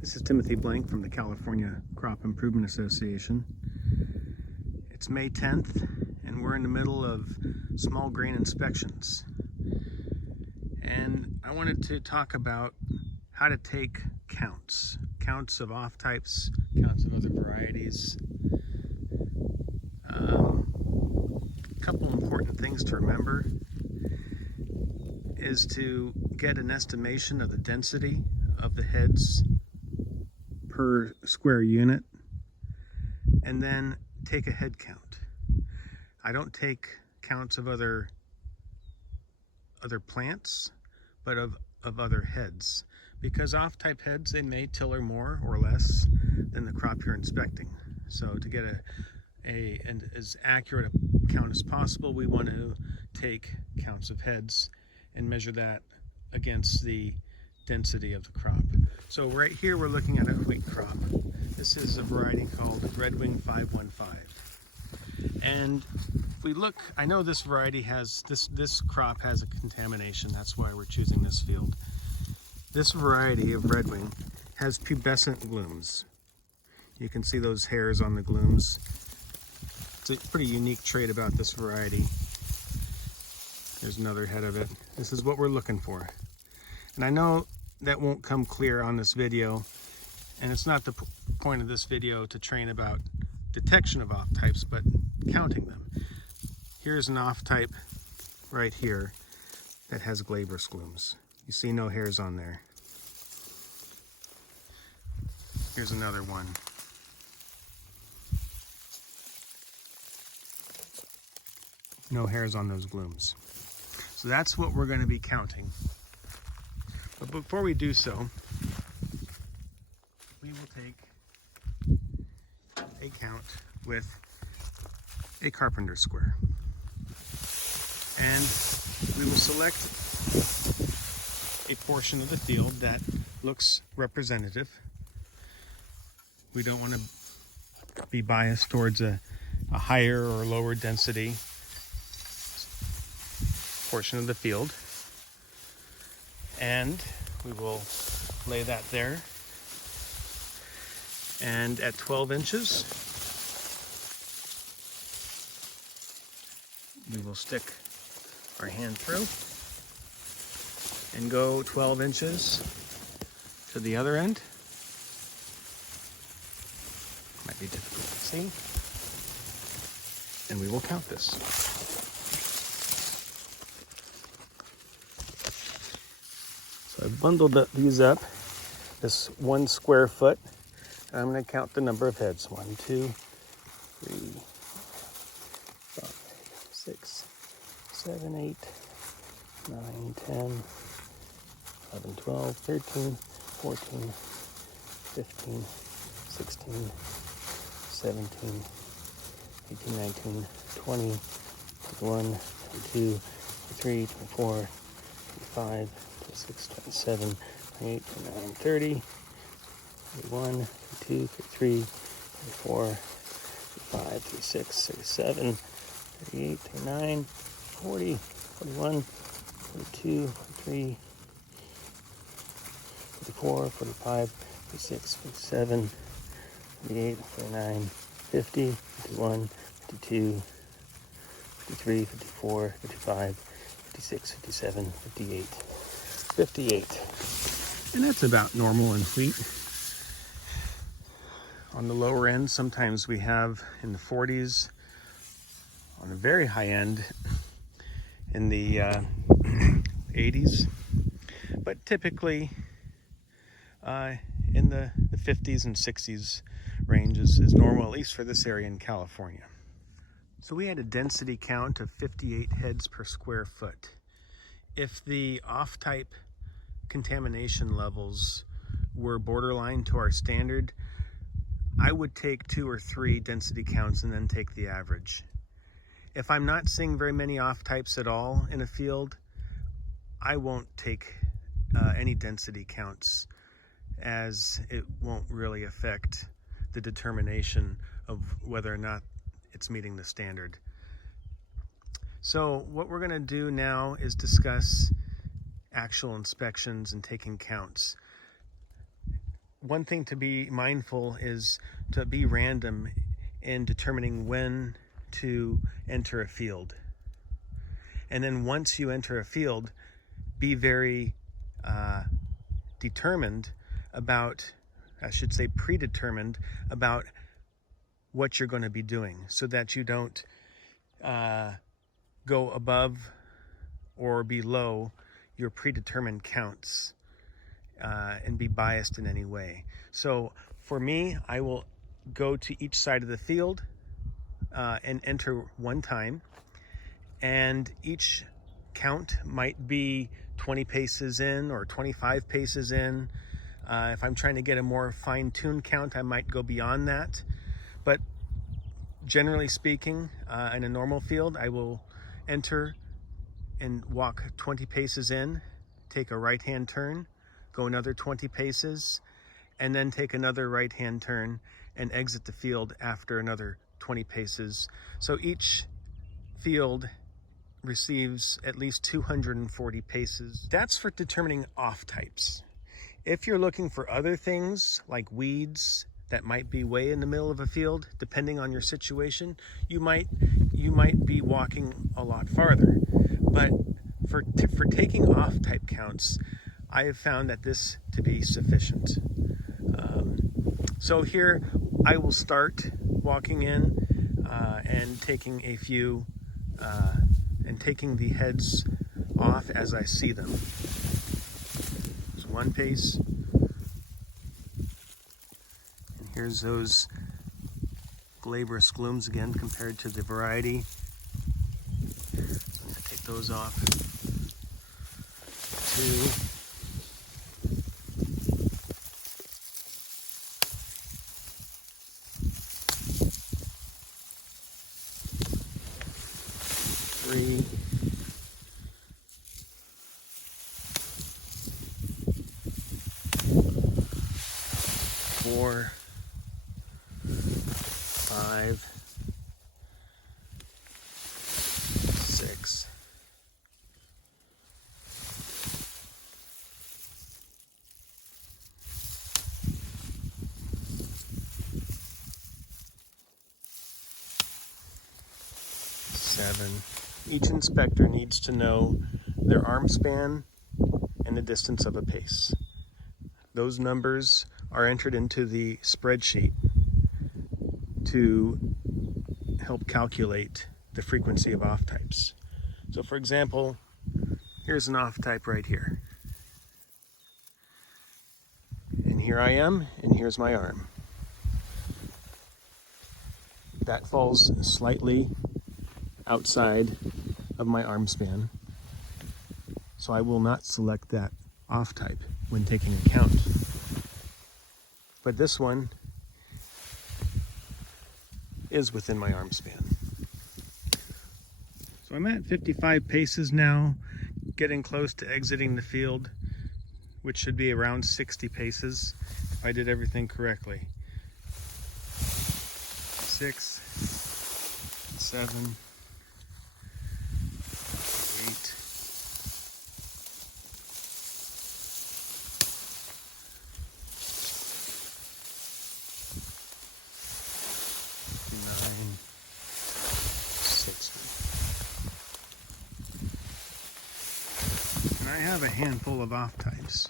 This is Timothy Blank from the California Crop Improvement Association. It's May 10th and we're in the middle of small grain inspections. And I wanted to talk about how to take counts of off types, counts of other varieties. A couple important things to remember is to get an estimation of the density of the heads per square unit, and then take a head count. I don't take counts of other plants, but of other heads, because off-type heads, they may tiller more or less than the crop you're inspecting. So to get an as accurate a count as possible, we want to take counts of heads and measure that against the density of the crop. So right here we're looking at a wheat crop. This is a variety called Redwing 515. And if we look, I know this variety has, this crop has a contamination, that's why we're choosing this field. This variety of Redwing has pubescent glooms. You can see those hairs on the glooms. It's a pretty unique trait about this variety. There's another head of it. This is what we're looking for. And I know that won't come clear on this video, and it's not the point of this video to train about detection of off types, but counting them. Here's an off type right here that has glabrous glooms. You see no hairs on there. Here's another one. No hairs on those glooms. So that's what we're going to be counting. But before we do so, we will take a count with a carpenter square. And we will select a portion of the field that looks representative. We don't want to be biased towards a higher or lower density portion of the field. And we will lay that there. And at 12 inches, we will stick our hand through and go 12 inches to the other end. Might be difficult to see. And we will count this. So I've bundled these up, this 1 square foot. And I'm going to count the number of heads. 1, 2, 3, 5, 6, 7, 8, 9, 10, 11, 12, 13, 14, 15, 16, 17, 18, 19, 20, 21, 22, 23, 24, 25, 26, 27, 28, 29, 30, 31, 32, 33, 34, 35, 36, 37, 38, 39, 40, 41, 42, 43, 44, 45, 46, 47, 48, 49, 50, 51, 52, 53, 54, 55, 56, 57, 58, 58. And that's about normal in wheat. On the lower end, sometimes we have in the 40s. On the very high end, in the 80s. But typically, in the 50s and 60s range is normal, at least for this area in California. So we had a density count of 58 heads per square foot. If the off-type contamination levels were borderline to our standard, I would take 2 or 3 density counts and then take the average. If I'm not seeing very many off types at all in a field, I won't take any density counts, as it won't really affect the determination of whether or not it's meeting the standard. So what we're going to do now is discuss actual inspections and taking counts. one thing to be mindful is to be random in determining when to enter a field. And then once you enter a field, be very determined about, I should say predetermined about what you're going to be doing, so that you don't go above or below your predetermined counts and be biased in any way. So for me, I will go to each side of the field and enter one time, and each count might be 20 paces in or 25 paces in. If I'm trying to get a more fine-tuned count, I might go beyond that. But generally speaking, in a normal field, I will enter and walk 20 paces in, take a right-hand turn, go another 20 paces, and then take another right-hand turn and exit the field after another 20 paces. So each field receives at least 240 paces. That's for determining off types. If you're looking for other things like weeds that might be way in the middle of a field, depending on your situation, you might be walking a lot farther. But for taking off type counts, I have found that this to be sufficient. So here I will start walking in and taking a few and taking the heads off as I see them. There's one pace. And here's those glabrous glooms again compared to the variety. So I'm going to take those off. 2. 3. 4. 5. 6. 7. Each inspector needs to know their arm span and the distance of a pace. Those numbers are entered into the spreadsheet to help calculate the frequency of off types. So for example, here's an off type right here. And here I am, and here's my arm. That falls slightly outside of my arm span, so I will not select that off type when taking a count. But this one is within my arm span. So I'm at 55 paces now, getting close to exiting the field, which should be around 60 paces if I did everything correctly. 6, 7, 8, 9, 60. And I have a handful of off types.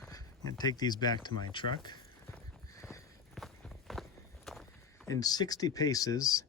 I'm going to take these back to my truck. In 60 paces,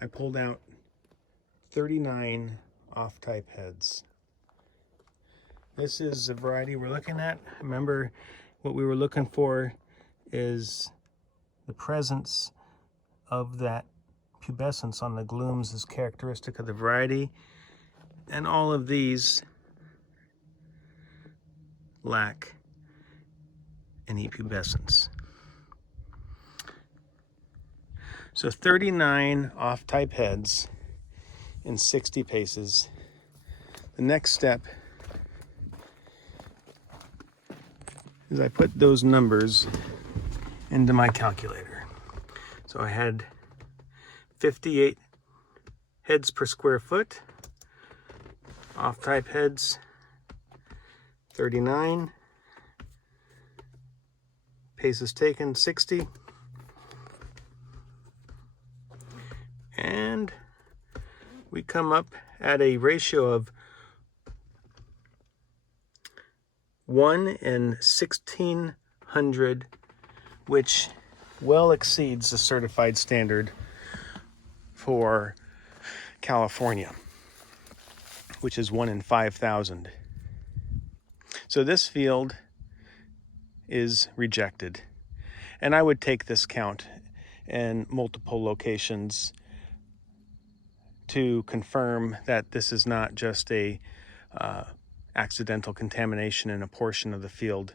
I pulled out 39 off-type heads. This is the variety we're looking at. Remember, what we were looking for is the presence of that pubescence on the glooms is characteristic of the variety, and all of these lack any pubescence. So 39 off-type heads in 60 paces. The next step is I put those numbers into my calculator. So I had 58 heads per square foot, off-type heads 39, Paces taken 60. And we come up at a ratio of 1 in 1,600, which well exceeds the certified standard for California, which is 1 in 5,000. So this field is rejected. And I would take this count in multiple locations to confirm that this is not just a accidental contamination in a portion of the field.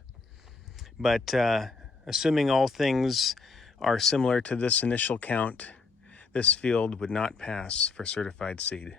But assuming all things are similar to this initial count, this field would not pass for certified seed.